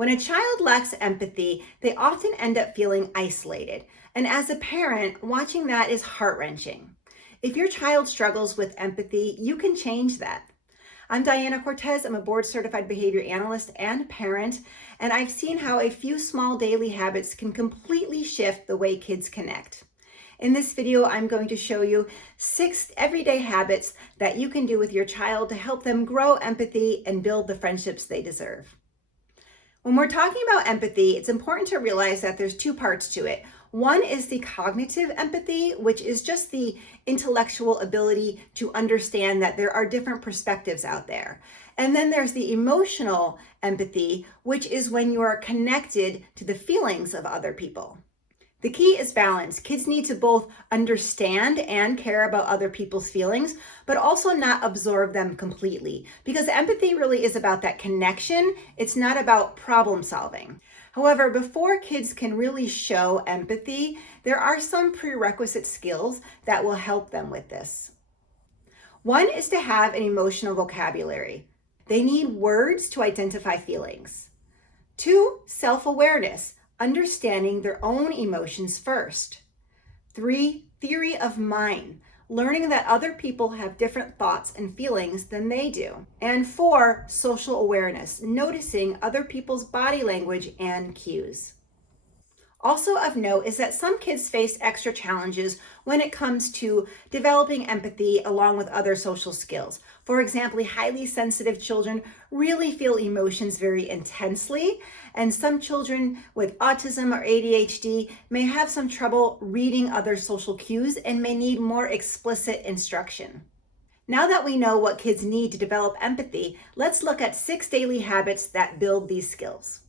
When a child lacks empathy, they often end up feeling isolated. And as a parent, watching that is heart-wrenching. If your child struggles with empathy, you can change that. I'm Diana Cortez. I'm a board-certified behavior analyst and parent, and I've seen how a few small daily habits can completely shift the way kids connect. In this video, I'm going to show you 6 everyday habits that you can do with your child to help them grow empathy and build the friendships they deserve. When we're talking about empathy, it's important to realize that there's 2 parts to it. One is the cognitive empathy, which is just the intellectual ability to understand that there are different perspectives out there. And then there's the emotional empathy, which is when you are connected to the feelings of other people. The key is balance. Kids need to both understand and care about other people's feelings, but also not absorb them completely, because empathy really is about that connection. It's not about problem solving. However, before kids can really show empathy, there are some prerequisite skills that will help them with this. One is to have an emotional vocabulary. They need words to identify feelings. 2, self-awareness. Understanding their own emotions first. 3, theory of mind, learning that other people have different thoughts and feelings than they do. And 4, social awareness, noticing other people's body language and cues. Also of note is that some kids face extra challenges when it comes to developing empathy along with other social skills. For example, highly sensitive children really feel emotions very intensely, and some children with autism or ADHD may have some trouble reading other social cues and may need more explicit instruction. Now that we know what kids need to develop empathy, let's look at 6 daily habits that build these skills.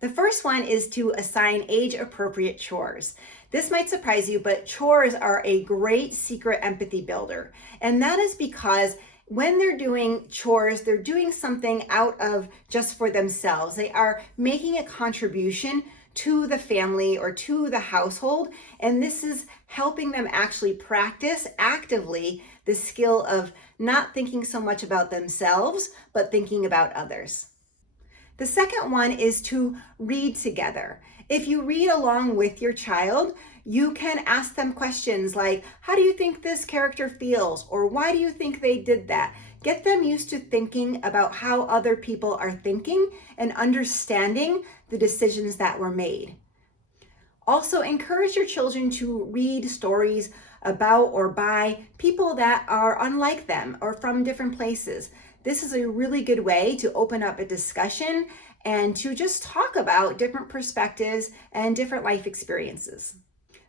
The first one is to assign age-appropriate chores. This might surprise you, but chores are a great secret empathy builder. And that is because when they're doing chores, they're doing something out of just for themselves. They are making a contribution to the family or to the household. And this is helping them actually practice actively the skill of not thinking so much about themselves, but thinking about others. The second one is to read together. If you read along with your child, you can ask them questions like, how do you think this character feels? Or why do you think they did that? Get them used to thinking about how other people are thinking and understanding the decisions that were made. Also, encourage your children to read stories about or by people that are unlike them or from different places. This is a really good way to open up a discussion and to just talk about different perspectives and different life experiences.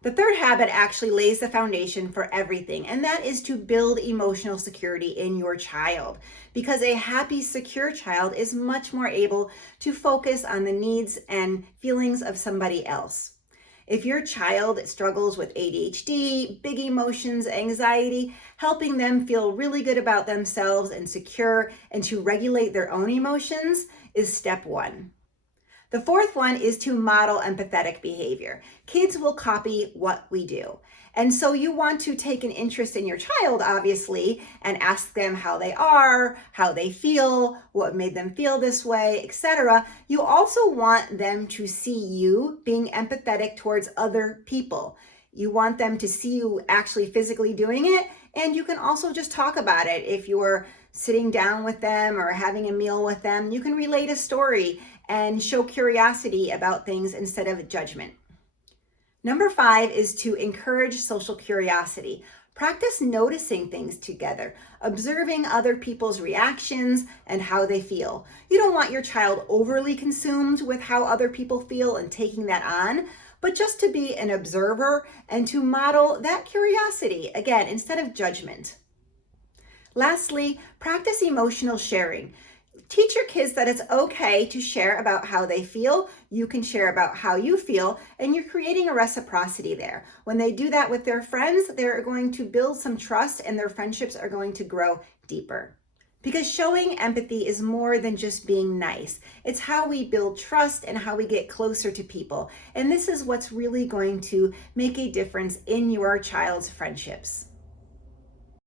The third habit actually lays the foundation for everything, and that is to build emotional security in your child, because a happy, secure child is much more able to focus on the needs and feelings of somebody else. If your child struggles with ADHD, big emotions, anxiety, helping them feel really good about themselves and secure and to regulate their own emotions is step 1. The fourth one is to model empathetic behavior. Kids will copy what we do. And so you want to take an interest in your child, obviously, and ask them how they are, how they feel, what made them feel this way, etc. You also want them to see you being empathetic towards other people. You want them to see you actually physically doing it, and you can also just talk about it. If you're sitting down with them or having a meal with them, you can relate a story and show curiosity about things instead of judgment. Number 5 is to encourage social curiosity. Practice noticing things together, observing other people's reactions and how they feel. You don't want your child overly consumed with how other people feel and taking that on, but just to be an observer and to model that curiosity, again, instead of judgment. Lastly, practice emotional sharing. Teach your kids that it's okay to share about how they feel. You can share about how you feel, and you're creating a reciprocity there. When they do that with their friends, they're going to build some trust and their friendships are going to grow deeper. Because showing empathy is more than just being nice. It's how we build trust and how we get closer to people. And this is what's really going to make a difference in your child's friendships.